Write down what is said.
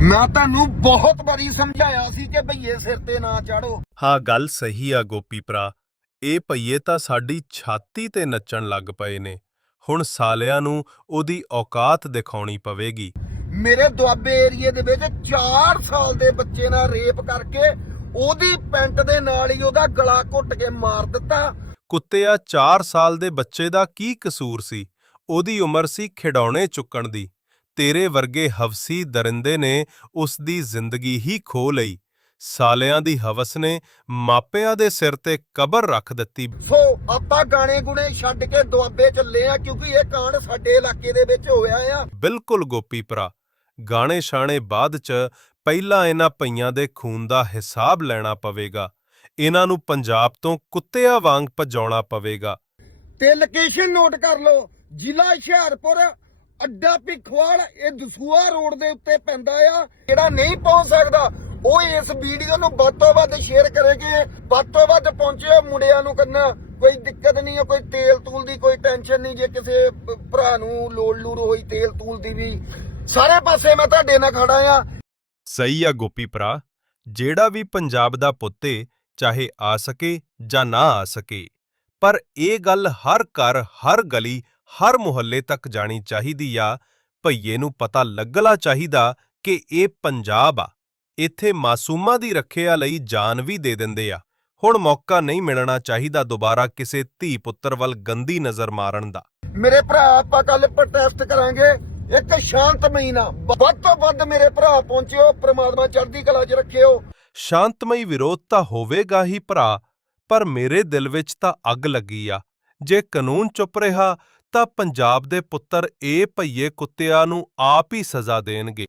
ਮੈਂ ਤੁਹਾਨੂੰ ਬਹੁਤ ਵਾਰੀ ਸਮਝਾਇਆ ਸੀ ਕਿ ਭਈਏ ਸਿਰ ਤੇ ਨਾ ਚਾੜੋ ਹਾਂ ਗੱਲ ਸਹੀ ਆ ਗੋਪੀ ਭਰਾ। ਇਹ ਭਈਏ ਤਾਂ ਸਾਡੀ ਛਾਤੀ ਤੇ ਨੱਚਣ ਲੱਗ ਪਏ ਨੇ। ਹੁਣ ਸਾਲਿਆਂ ਨੂੰ ਉਹਦੀ ਔਕਾਤ ਦਿਖਾਉਣੀ ਪਵੇਗੀ। ਮੇਰੇ ਦੁਆਬੇ ਏਰੀਏ ਦੇ ਵਿੱਚ 4 ਸਾਲ ਦੇ ਬੱਚੇ ਨਾਲ ਰੇਪ ਕਰਕੇ ਉਹਦੀ ਪੈਂਟ ਦੇ ਨਾਲ ਹੀ ਉਹਦਾ ਗਲਾ ਘੁੱਟ ਕੇ ਮਾਰ ਦਿੱਤਾ। ਕੁੱਤਿਆ 4 ਸਾਲ ਦੇ ਬੱਚੇ ਦਾ ਕੀ ਕਸੂਰ ਸੀ? ਉਹਦੀ ਉਮਰ ਸੀ ਖਿਡੌਣੇ ਚੁੱਕਣ ਦੀ। ਤੇਰੇ ਵਰਗੇ ਹਵਸੀ ਦਰਿੰਦੇ ਨੇ ਉਸ ਦੀ ਜ਼ਿੰਦਗੀ ਹੀ ਖੋ ਲਈ। ਸਾਲਿਆਂ ਦੀ ਹਵਸ ਨੇ ਮਾਪਿਆਂ ਦੇ ਸਿਰ ਤੇ ਕਬਰ ਰੱਖ ਦਿੱਤੀ। ਸੋ ਆਪਾਂ ਗਾਣੇ ਗੁਣੇ ਛੱਡ ਕੇ ਦੁਆਬੇ ਚੱਲੇ ਆ ਕਿਉਂਕਿ ਇਹ ਕਾਂਡ ਸਾਡੇ ਇਲਾਕੇ ਦੇ ਵਿੱਚ ਹੋਇਆ ਆ। ਬਿਲਕੁਲ ਗੋਪੀ ਭਰਾ ਗਾਣੇ ਛਾਣੇ ਬਾਅਦ ਚ ਪਹਿਲਾਂ ਇਹਨਾਂ ਪਈਆਂ ਦੇ ਖੂਨ ਦਾ ਹਿਸਾਬ ਲੈਣਾ ਪਵੇਗਾ। ਇਹਨਾਂ ਨੂੰ ਪੰਜਾਬ ਤੋਂ ਕੁੱਤਿਆਂ ਵਾਂਗ ਭਜਾਉਣਾ ਪਵੇਗਾ। ਤੇ ਲੋਕੇਸ਼ਨ ਨੋਟ ਕਰ ਲਓ ਜ਼ਿਲ੍ਹਾ ਹੁਸ਼ਿਆਰਪੁਰ ਅੱਡਾ ਭਿੱਖਵਾਲ ਇਹ ਦਸੂਆ ਰੋਡ ਦੇ ਉੱਤੇ ਪੈਂਦਾ ਆ, ਜਿਹੜਾ ਨਹੀਂ ਪਹੁੰਚ ਸਕਦਾ, ਉਹ ਇਸ ਵੀਡੀਓ ਨੂੰ ਵੱਧ ਤੋਂ ਵੱਧ ਸ਼ੇਅਰ ਕਰੇਗੇ ਵੱਧ ਤੋਂ ਵੱਧ ਪਹੁੰਚਿਓ ਮੁੰਡਿਆਂ ਨੂੰ ਕਰਨਾ ਕੋਈ ਦਿੱਕਤ ਨਹੀਂ ਹੈ ਕੋਈ ਤੇਲ ਤੂਲ ਦੀ ਕੋਈ ਟੈਨਸ਼ਨ ਨਹੀਂ, ਜੇ ਕਿਸੇ ਭਰਾ ਨੂੰ ਲੋੜ ਲੂੜ ਹੋਈ ਤੇਲ ਤੂਲ ਦੀ ਵੀ। ਸਾਰੇ ਪਾਸੇ ਮੈਂ ਤੁਹਾਡੇ ਨਾਲ ਖੜਾ ਆ। ਸਹੀ ਆ ਗੋਪੀ ਭਰਾ, ਜਿਹੜਾ ਵੀ ਪੰਜਾਬ ਦਾ ਪੁੱਤੇ ਚਾਹੇ ਆ ਸਕੇ ਜਾਂ ਨਾ ਆ ਸਕੇ, ਪਰ ਇਹ ਗੱਲ ਹਰ ਘਰ, ਹਰ ਗਲੀ ਹਰ ਮੁਹੱਲੇ ਤੱਕ ਜਾਣੀ ਚਾਹੀਦੀ ਆ ਭਈਏ ਨੂੰ ਪਤਾ ਲੱਗਣਾ ਚਾਹੀਦਾ ਕਿ ਇਹ ਪੰਜਾਬ ਆ। ਇੱਥੇ ਮਾਸੂਮਾਂ ਦੀ ਰੱਖਿਆ ਲਈ ਜਾਨ ਵੀ ਦੇ ਦਿੰਦੇ ਆ। ਹੁਣ ਮੌਕਾ ਨਹੀਂ ਮਿਲਣਾ ਚਾਹੀਦਾ ਦੁਬਾਰਾ ਕਿਸੇ ਧੀ ਪੁੱਤਰ ਵੱਲ ਗੰਦੀ ਨਜ਼ਰ ਮਾਰਨ ਦਾ। ਮੇਰੇ ਭਰਾ ਆਪਾਂ ਕੱਲ ਪ੍ਰੋਟੈਸਟ ਕਰਾਂਗੇ। ਇੱਕ ਸ਼ਾਂਤ ਮਹੀਨਾ। ਵੱਧ ਤੋਂ ਵੱਧ ਮੇਰੇ ਭਰਾ ਪਹੁੰਚਿਓ ਪ੍ਰਮਾਤਮਾ ਚੜ੍ਹਦੀ ਕਲਾ 'ਚ ਰੱਖਿਓ। ਸ਼ਾਂਤਮਈ ਵਿਰੋਧ ਤਾਂ ਹੋਵੇਗਾ ਹੀ ਭਰਾ ਪਰ ਮੇਰੇ ਦਿਲ ਵਿੱਚ ਤਾਂ ਅੱਗ ਲੱਗੀ ਆ। ਜੇ ਕਾਨੂੰਨ ਚੁੱਪ ਰਿਹਾ ਤਾਂ ਪੰਜਾਬ ਦੇ ਪੁੱਤਰ ਇਹ ਭਈਏ ਕੁੱਤਿਆਂ ਨੂੰ ਆਪ ਹੀ ਸਜ਼ਾ ਦੇਣਗੇ।